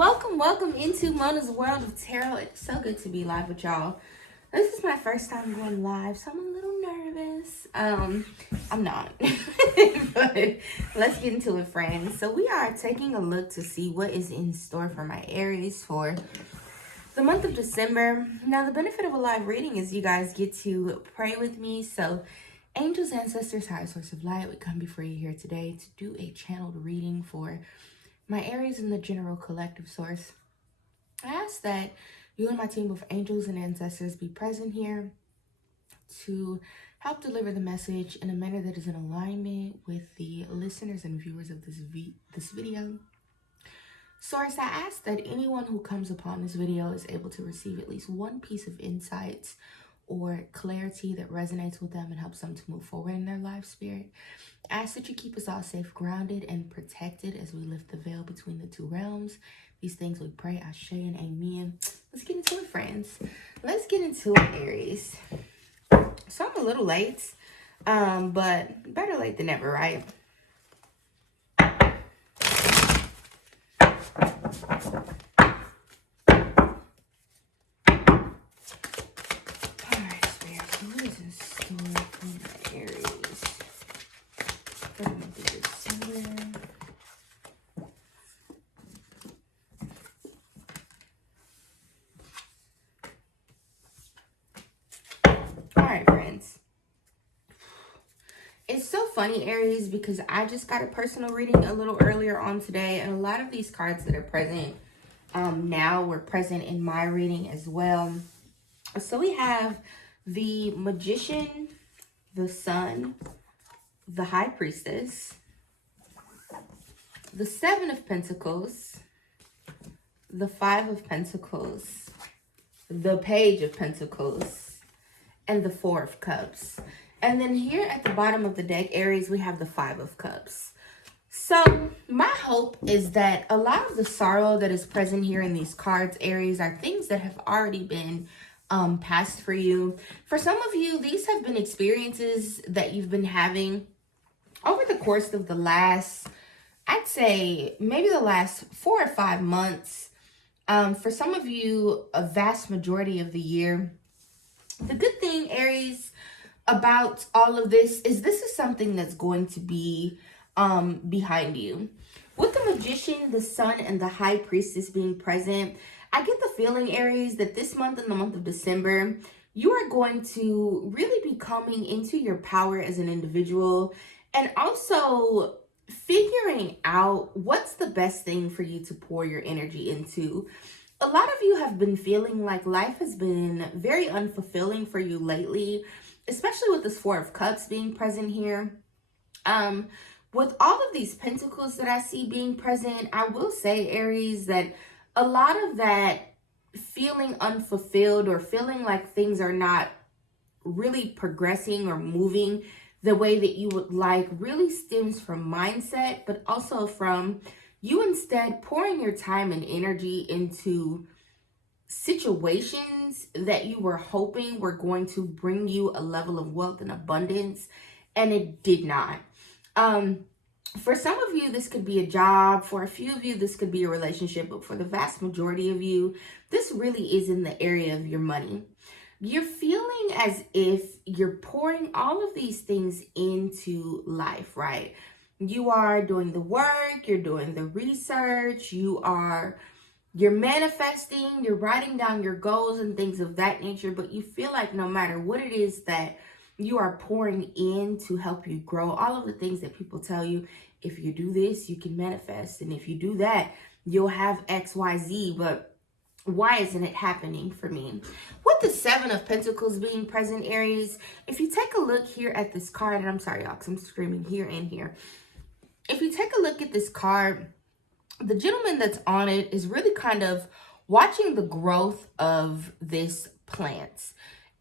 Welcome into Mona's World of Tarot. It's so good to be live with y'all. This is my first time going live, so I'm a little nervous. I'm not. But let's get into it, friends. So we are taking a look to see what is in store for my Aries for the month of December. Now, the benefit of a live reading is you guys get to pray with me. So angels, ancestors, higher source of light, we come before you here today to do a channeled reading for my Aries and the general collective source. I ask that you and my team of angels and ancestors be present here to help deliver the message in a manner that is in alignment with the listeners and viewers of this video. Source, I ask that anyone who comes upon this video is able to receive at least one piece of insights or clarity that resonates with them and helps them to move forward in their life spirit. I ask that you keep us all safe, grounded, and protected as we lift the veil between the two realms. These things we pray, Ashe and Amen. Let's get into it, friends. Let's get into it, Aries. So I'm a little late, but better late than never, right? Alright, friends. It's so funny, Aries, because I just got a personal reading a little earlier on today, and a lot of these cards that are present now were present in my reading as well. So we have the Magician, the Sun, the High Priestess, the Seven of Pentacles, the Five of Pentacles, the Page of Pentacles, and the Four of Cups. And then here at the bottom of the deck, Aries, we have the Five of Cups. So my hope is that a lot of the sorrow that is present here in these cards, Aries, are things that have already been passed for you. For some of you, these have been experiences that you've been having over the course of the last, I'd say maybe the last 4 or 5 months. For some of you, a vast majority of the year. The good thing, Aries, about all of this is something that's going to be behind you. With the Magician, the Sun, and the High Priestess being present, I get the feeling, Aries, that this month, in the month of December, you are going to really be coming into your power as an individual and also figuring out what's the best thing for you to pour your energy into. A lot of you have been feeling like life has been very unfulfilling for you lately, especially with this Four of Cups being present here. With all of these pentacles that I see being present, I will say, Aries, that a lot of that feeling unfulfilled or feeling like things are not really progressing or moving the way that you would like really stems from mindset, but also from you instead pouring your time and energy into situations that you were hoping were going to bring you a level of wealth and abundance, and it did not. For some of you, this could be a job. For a few of you, this could be a relationship. But for the vast majority of you, this really is in the area of your money. You're feeling as if you're pouring all of these things into life, right? You are doing the work, you're doing the research, you're manifesting, you're writing down your goals and things of that nature, but you feel like no matter what it is that you are pouring in to help you grow, all of the things that people tell you, if you do this, you can manifest, and if you do that, you'll have X, Y, Z, but why isn't it happening for me? With the Seven of Pentacles being present, Aries, if you take a look here at this card, and I'm sorry, y'all, because I'm screaming here and here. If you take a look at this card, the gentleman that's on it is really kind of watching the growth of this plant.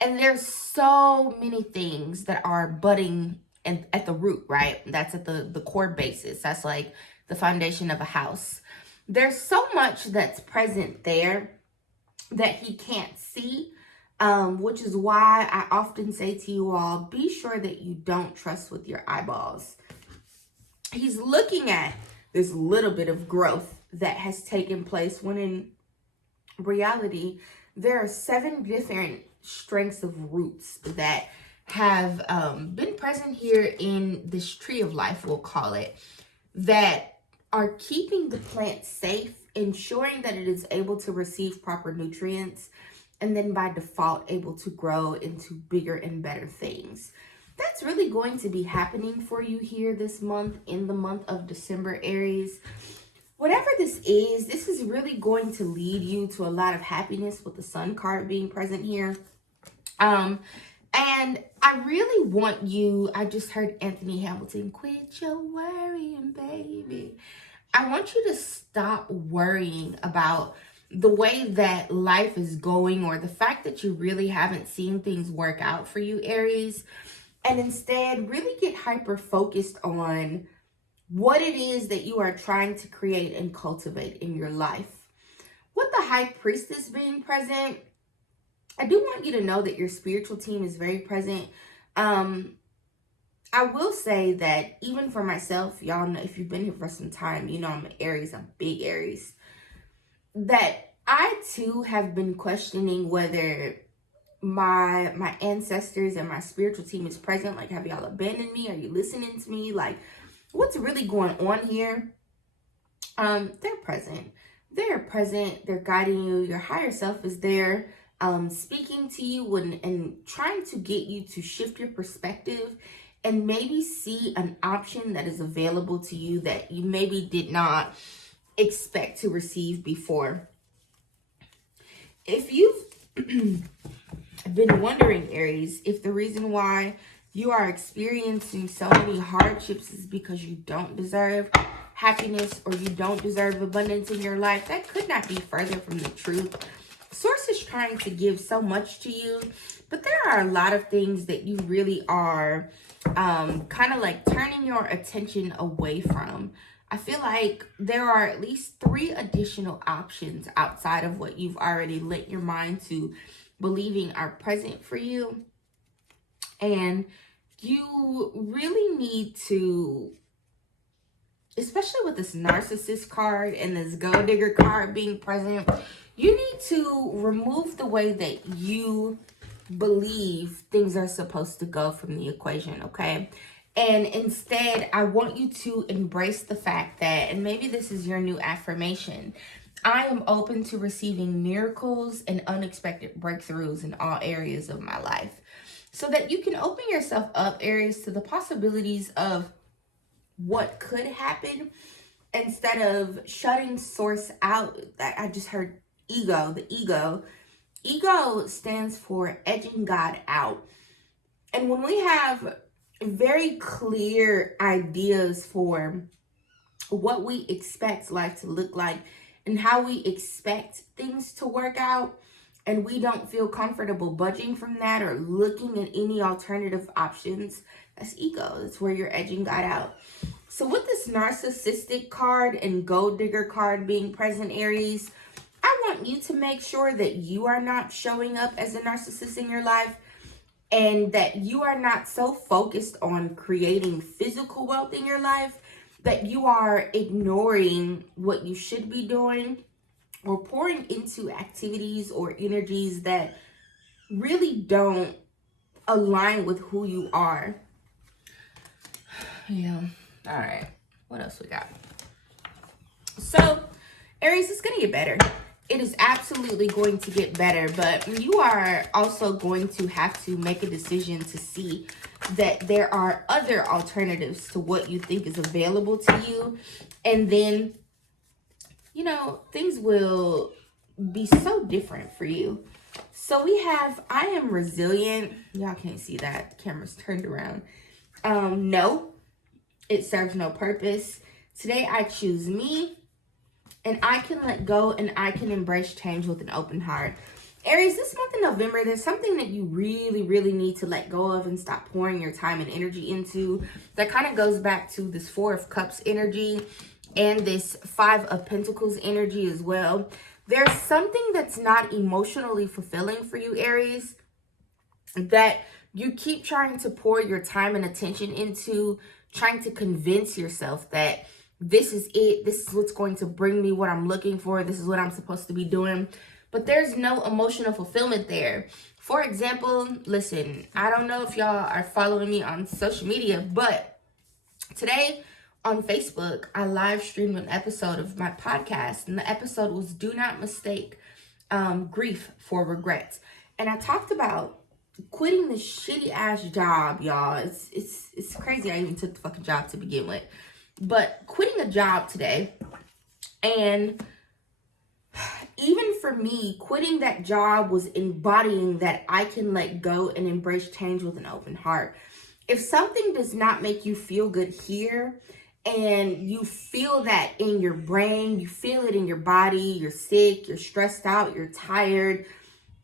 And there's so many things that are budding and at the root, right? That's at the core basis. That's like the foundation of a house. There's so much that's present there that he can't see, which is why I often say to you all, be sure that you don't trust with your eyeballs. He's looking at this little bit of growth that has taken place, when in reality, there are 7 different strengths of roots that have been present here in this tree of life, we'll call it, that are keeping the plant safe, ensuring that it is able to receive proper nutrients, and then by default able to grow into bigger and better things. That's really going to be happening for you here this month, in the month of December, Aries. Whatever this is really going to lead you to a lot of happiness, with the Sun card being present here. And I really want you, I just heard Anthony Hamilton, quit your worrying, baby. I want you to stop worrying about the way that life is going, or the fact that you really haven't seen things work out for you, Aries, and instead really get hyper focused on what it is that you are trying to create and cultivate in your life. With the High Priestess being present, I do want you to know that your spiritual team is very present. I will say that even for myself, y'all know, if you've been here for some time, you know I'm an Aries, I'm big Aries, that I too have been questioning whether my ancestors and my spiritual team is present. Like, have y'all abandoned me? Are you listening to me? Like, what's really going on here? They're present. They're present. They're guiding you. Your higher self is there, speaking to you and trying to get you to shift your perspective and maybe see an option that is available to you that you maybe did not expect to receive before. If you've been wondering, Aries, if the reason why you are experiencing so many hardships is because you don't deserve happiness or you don't deserve abundance in your life, that could not be further from the truth. Source is trying to give so much to you, but there are a lot of things that you really are kind of like turning your attention away from. I feel like there are at least 3 additional options outside of what you've already lit your mind to believing are present for you. And you really need to, especially with this narcissist card and this gold digger card being present, you need to remove the way that you believe things are supposed to go from the equation, okay? And instead, I want you to embrace the fact that, and maybe this is your new affirmation, I am open to receiving miracles and unexpected breakthroughs in all areas of my life. So that you can open yourself up, Aries, to the possibilities of what could happen instead of shutting source out. I just heard ego, the ego. Ego stands for edging God out. And when we have very clear ideas for what we expect life to look like and how we expect things to work out, and we don't feel comfortable budging from that or looking at any alternative options, that's ego. That's where you're edging God out. So with this narcissistic card and gold digger card being present, Aries, I want you to make sure that you are not showing up as a narcissist in your life, and that you are not so focused on creating physical wealth in your life that you are ignoring what you should be doing or pouring into activities or energies that really don't align with who you are. Yeah. All right. What else we got? So, Aries, it's going to get better. It is absolutely going to get better, but you are also going to have to make a decision to see that there are other alternatives to what you think is available to you. And then, you know, things will be so different for you. So we have, I am resilient. Y'all can't see that. The camera's turned around. No, it serves no purpose. Today I choose me. And I can let go and I can embrace change with an open heart. Aries, this month in November, there's something that you really, really need to let go of and stop pouring your time and energy into. That kind of goes back to this 4 of Cups energy and this 5 of Pentacles energy as well. There's something that's not emotionally fulfilling for you, Aries, that you keep trying to pour your time and attention into, trying to convince yourself that this is it. This is what's going to bring me what I'm looking for. This is what I'm supposed to be doing. But there's no emotional fulfillment there. For example, listen, I don't know if y'all are following me on social media, but today on Facebook, I live streamed an episode of my podcast, and the episode was Do Not Mistake Grief for Regret. And I talked about quitting this shitty ass job, y'all. It's crazy I even took the fucking job to begin with. But quitting a job today, and even for me, quitting that job was embodying that I can let go and embrace change with an open heart. If something does not make you feel good here, and you feel that in your brain, you feel it in your body, you're sick, you're stressed out, you're tired,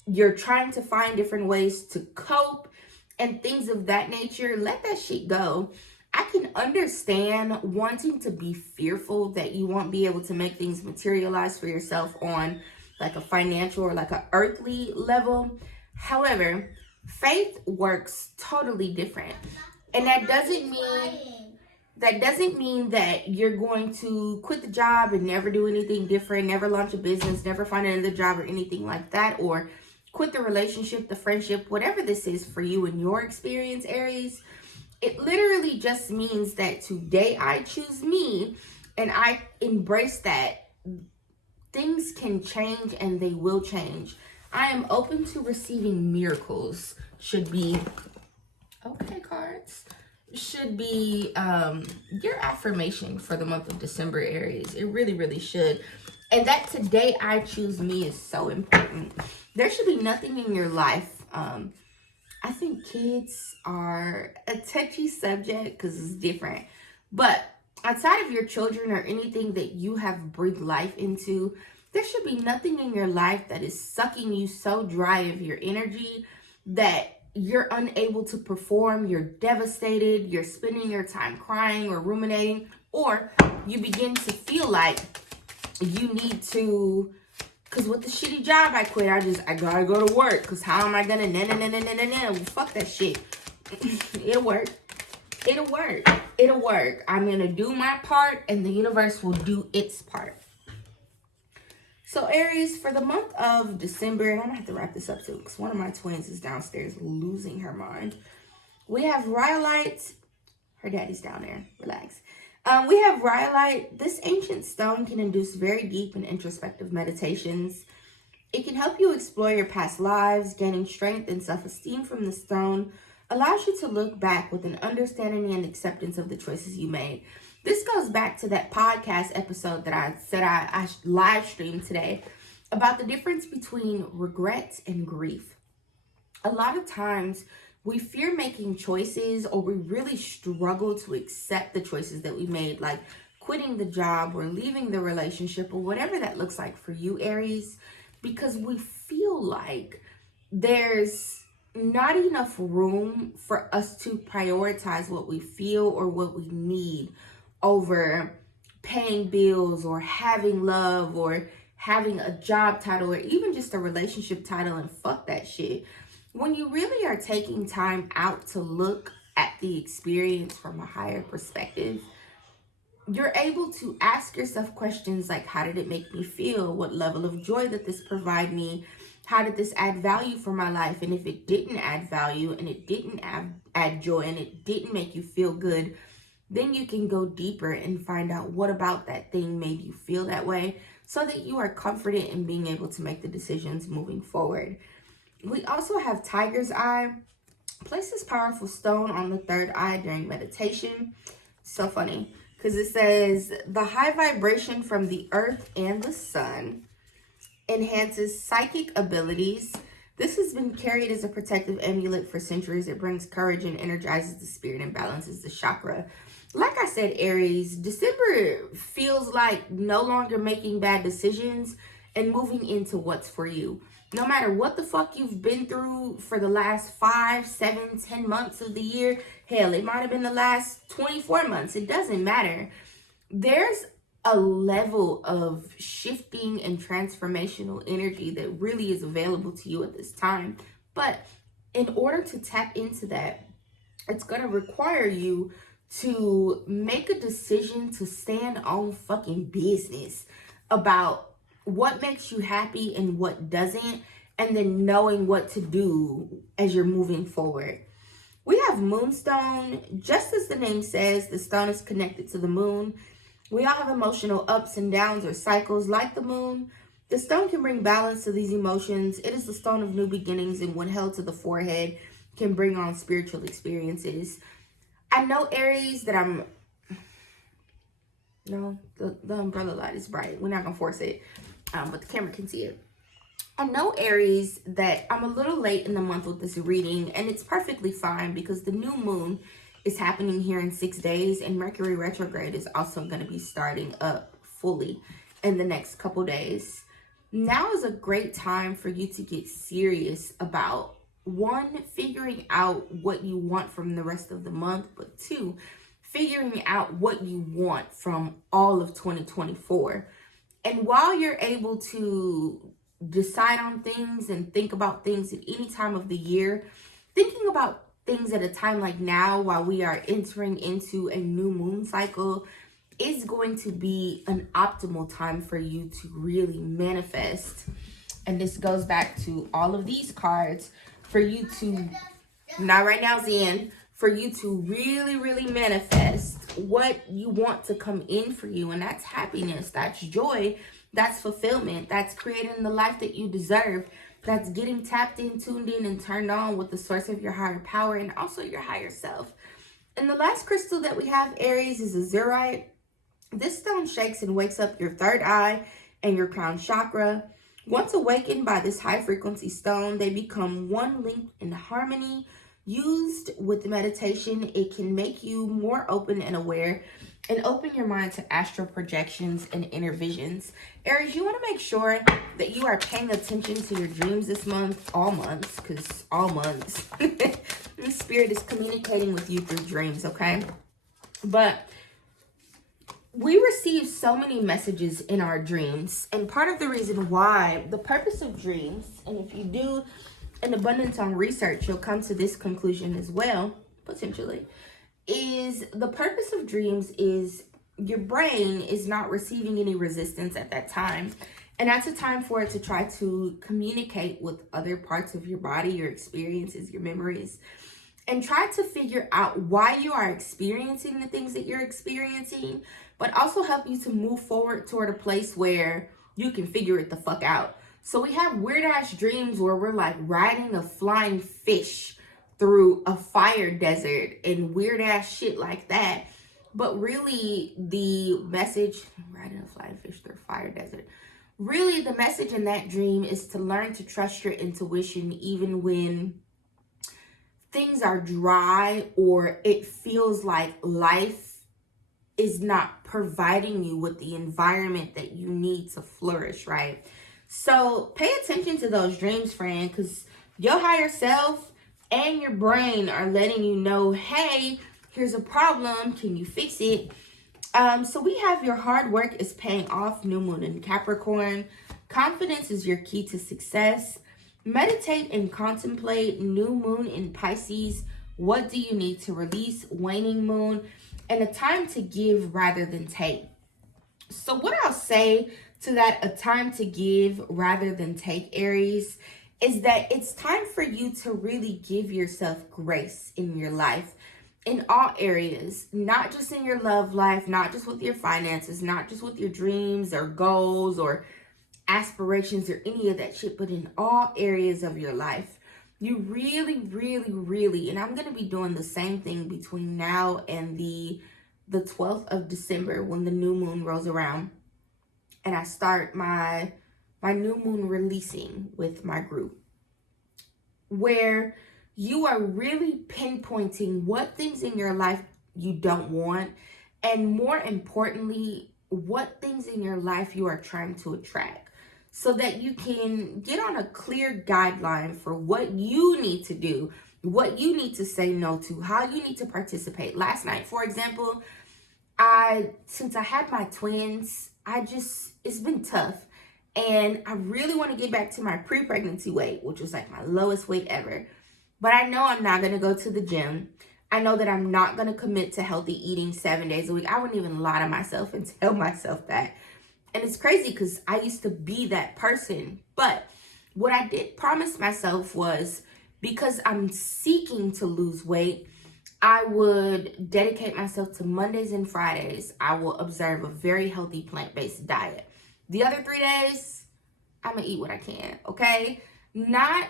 you're trying to find different ways to cope and things of that nature, let that shit go. I can understand wanting to be fearful that you won't be able to make things materialize for yourself on like a financial or like an earthly level. However, faith works totally different. And that doesn't mean that you're going to quit the job and never do anything different, never launch a business, never find another job or anything like that, or quit the relationship, the friendship, whatever this is for you in your experience, Aries. It literally just means that today I choose me and I embrace that things can change and they will change. I am open to receiving miracles. Should be, okay, cards. Should be your affirmation for the month of December, Aries. It really, really should. And that today I choose me is so important. There should be nothing in your life. I think kids are a touchy subject because it's different. But outside of your children or anything that you have breathed life into, there should be nothing in your life that is sucking you so dry of your energy that you're unable to perform, you're devastated, you're spending your time crying or ruminating, or you begin to feel like you need to, because with the shitty job I quit, I gotta go to work, because how am I gonna, well, fuck that shit. It'll work. I'm gonna do my part, and the universe will do its part. So Aries, for the month of December, and I'm gonna have to wrap this up too, because one of my twins is downstairs losing her mind. We have rhyolite. Her daddy's down there. Relax. We have rhyolite. This ancient stone can induce very deep and introspective meditations. It can help you explore your past lives. Gaining strength and self-esteem from the stone allows you to look back with an understanding and acceptance of the choices you made. This goes back to that podcast episode that I said I live streamed today about the difference between regret and grief. A lot of times we fear making choices, or we really struggle to accept the choices that we made, like quitting the job or leaving the relationship or whatever that looks like for you, Aries, because we feel like there's not enough room for us to prioritize what we feel or what we need over paying bills or having love or having a job title or even just a relationship title, and fuck that shit. When you really are taking time out to look at the experience from a higher perspective, you're able to ask yourself questions like, how did it make me feel? What level of joy did this provide me? How did this add value for my life? And if it didn't add value and it didn't add joy and it didn't make you feel good, then you can go deeper and find out what about that thing made you feel that way, so that you are confident in being able to make the decisions moving forward. We also have tiger's eye. Place this powerful stone on the third eye during meditation. So funny, because it says the high vibration from the earth and the sun enhances psychic abilities. This has been carried as a protective amulet for centuries. It brings courage and energizes the spirit and balances the chakra. Like I said, Aries, December feels like no longer making bad decisions and moving into what's for you. No matter what the fuck you've been through for the last 5, 7, 10 months of the year, hell, it might have been the last 24 months. It doesn't matter. There's a level of shifting and transformational energy that really is available to you at this time. But in order to tap into that, it's going to require you to make a decision to stand on fucking business about what makes you happy and what doesn't, and then knowing what to do as you're moving forward. We have moonstone. Just as the name says, the stone is connected to the moon. We all have emotional ups and downs or cycles like the moon. The stone can bring balance to these emotions. It is the stone of new beginnings, and when held to the forehead, can bring on spiritual experiences. I know, Aries, that no, the umbrella light is bright. We're not going to force it, but the camera can see it. I know, Aries, that I'm a little late in the month with this reading, and it's perfectly fine because the new moon is happening here in 6 days, and Mercury retrograde is also going to be starting up fully in the next couple days. Now is a great time for you to get serious about, one, figuring out what you want from the rest of the month, but two, figuring out what you want from all of 2024. And while you're able to decide on things and think about things at any time of the year, thinking about things at a time like now, while we are entering into a new moon cycle, is going to be an optimal time for you to really manifest. And this goes back to all of these cards for you to, not right now, Zen, for you to really, really manifest what you want to come in for you. And that's happiness, that's joy, that's fulfillment, that's creating the life that you deserve, that's getting tapped in, tuned in, and turned on with the source of your higher power and also your higher self. And the last crystal that we have, Aries, is a Azurite. This stone shakes and wakes up your third eye and your crown chakra. Once awakened by this high frequency stone, they become one link in harmony. Used with meditation, it can make you more open and aware and open your mind to astral projections and inner visions. Aries, you want to make sure that you are paying attention to your dreams this month, all months, because all months, the spirit is communicating with you through dreams, okay? But we receive so many messages in our dreams, and part of the reason why, the purpose of dreams, and if you do an abundance on research, you'll come to this conclusion as well, potentially, is the purpose of dreams is your brain is not receiving any resistance at that time. And that's a time for it to try to communicate with other parts of your body, your experiences, your memories, and try to figure out why you are experiencing the things that you're experiencing, but also help you to move forward toward a place where you can figure it the fuck out. So we have weird ass dreams where we're like riding a flying fish through a fire desert and weird ass shit like that. But really the message, riding a flying fish through a fire desert, really the message in that dream is to learn to trust your intuition even when things are dry or it feels like life is not providing you with the environment that you need to flourish, right? So pay attention to those dreams, friend, because your higher self and your brain are letting you know, hey, here's a problem. Can you fix it? So we have your hard work is paying off, new moon in Capricorn. Confidence is your key to success. Meditate and contemplate, new moon in Pisces. What do you need to release, waning moon, and a time to give rather than take. So what I'll say to that, a time to give rather than take, Aries, is that it's time for you to really give yourself grace in your life in all areas, not just in your love life, not just with your finances, not just with your dreams or goals or aspirations or any of that shit, but in all areas of your life. You really, really, really, and I'm going to be doing the same thing between now and the 12th of December when the new moon rolls around and I start my new moon releasing with my group, where you are really pinpointing what things in your life you don't want, and more importantly, what things in your life you are trying to attract, so that you can get on a clear guideline for what you need to do, what you need to say no to, how you need to participate. Last night, for example, since I had my twins, it's been tough. And I really want to get back to my pre-pregnancy weight, which was like my lowest weight ever. But I know I'm not going to go to the gym. I know that I'm not going to commit to healthy eating 7 days a week. I wouldn't even lie to myself and tell myself that. And it's crazy because I used to be that person. But what I did promise myself was, because I'm seeking to lose weight, I would dedicate myself to Mondays and Fridays. I will observe a very healthy plant-based diet. The other 3 days, I'm going to eat what I can, okay? Not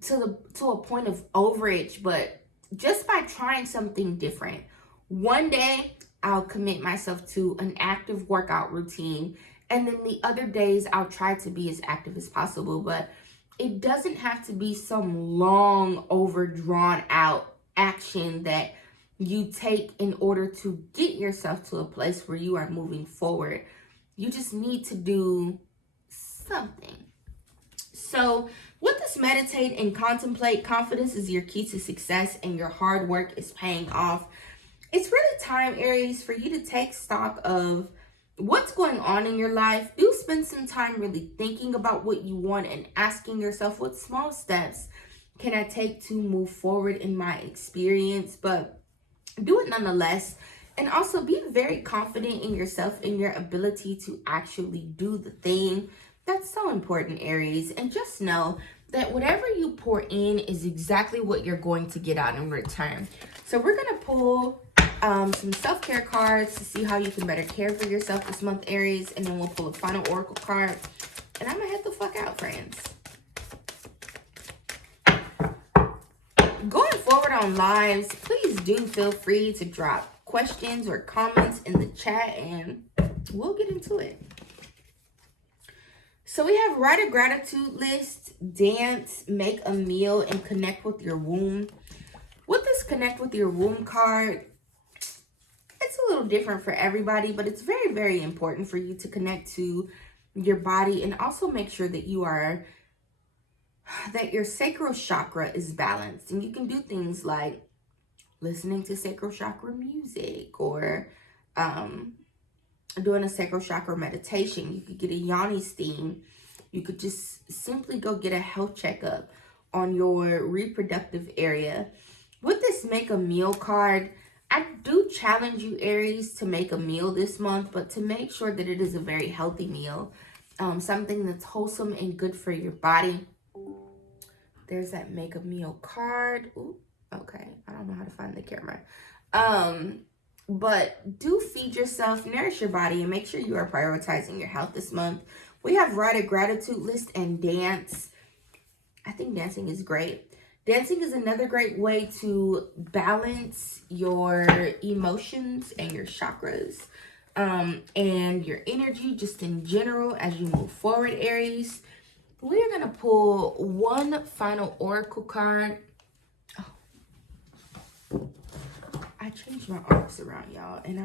to a point of overage, but just by trying something different. One day, I'll commit myself to an active workout routine, and then the other days, I'll try to be as active as possible, but it doesn't have to be some long, overdrawn out action that you take in order to get yourself to a place where you are moving forward. You just need to do something. So with this meditate and contemplate, confidence is your key to success and your hard work is paying off. It's really time, Aries, for you to take stock of what's going on in your life. Do spend some time really thinking about what you want and asking yourself, what small steps can I take to move forward in my experience? But do it nonetheless. And also be very confident in yourself and your ability to actually do the thing. That's so important, Aries. And just know that whatever you pour in is exactly what you're going to get out in return. So we're going to pull some self-care cards to see how you can better care for yourself this month, Aries. And then we'll pull a final oracle card. And I'm going to head the fuck out, friends. Going forward on lives, please do feel free to drop questions or comments in the chat and we'll get into it. So we have write a gratitude list, dance, make a meal, and connect with your womb. With this connect with your womb card, it's a little different for everybody, but it's very, very important for you to connect to your body and also make sure that that your sacral chakra is balanced. And you can do things like listening to sacral chakra music or doing a sacral chakra meditation. You could get a yoni steam. You could just simply go get a health checkup on your reproductive area. With this make a meal card, I do challenge you, Aries, to make a meal this month, but to make sure that it is a very healthy meal, something that's wholesome and good for your body. There's that make a meal card. Ooh, okay, I don't know how to find the camera. But do feed yourself, nourish your body, and make sure you are prioritizing your health this month. We have write a gratitude list and dance. I think dancing is great. Dancing is another great way to balance your emotions and your chakras and your energy just in general as you move forward, Aries. We are going to pull one final oracle card. Oh. I changed my arms around, y'all, and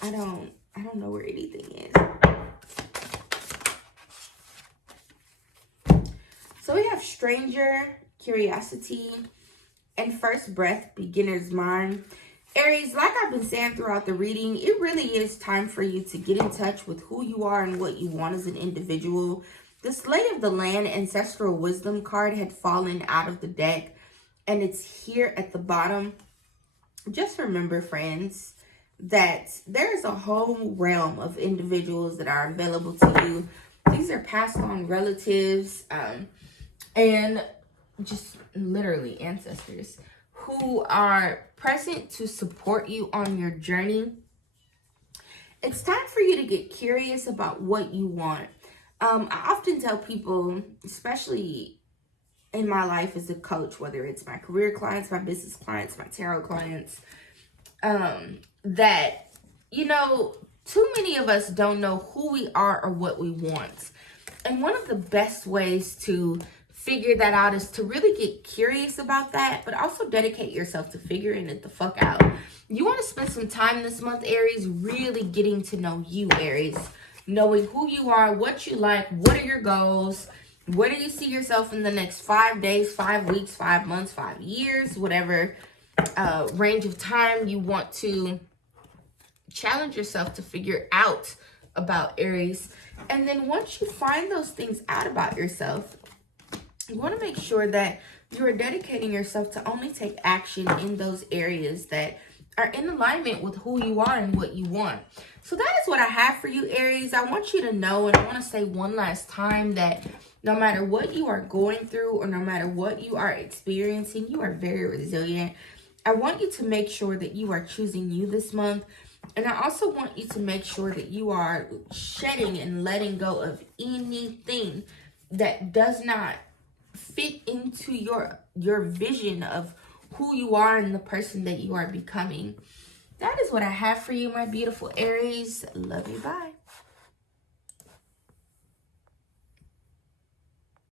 I don't know where anything is. So we have stranger, curiosity, and first breath, beginner's mind. Aries, like I've been saying throughout the reading, it really is time for you to get in touch with who you are and what you want as an individual. The Slate of the Land Ancestral Wisdom card had fallen out of the deck, and it's here at the bottom. Just remember, friends, that there's a whole realm of individuals that are available to you. These are passed on relatives and just literally ancestors who are present to support you on your journey. It's time for you to get curious about what you want. I often tell people, especially in my life as a coach, whether it's my career clients, my business clients, my tarot clients, that, too many of us don't know who we are or what we want. And one of the best ways to figure that out is to really get curious about that, but also dedicate yourself to figuring it the fuck out. You want to spend some time this month, Aries, really getting to know you, Aries. Knowing who you are, what you like, what are your goals, where do you see yourself in the next 5 days, 5 weeks, 5 months, 5 years, whatever range of time you want to challenge yourself to figure out about, Aries. And then once you find those things out about yourself, you want to make sure that You are dedicating yourself to only take action in those areas that are in alignment with who you are and what you want. So that is what I have for you, Aries. I want you to know, and I want to say one last time, that no matter what you are going through or no matter what you are experiencing, you are very resilient. I want you to make sure that you are choosing you this month. And I also want you to make sure that you are shedding and letting go of anything that does not fit into your vision of who you are and the person that you are becoming. That is what I have for you, my beautiful Aries. Love you. Bye.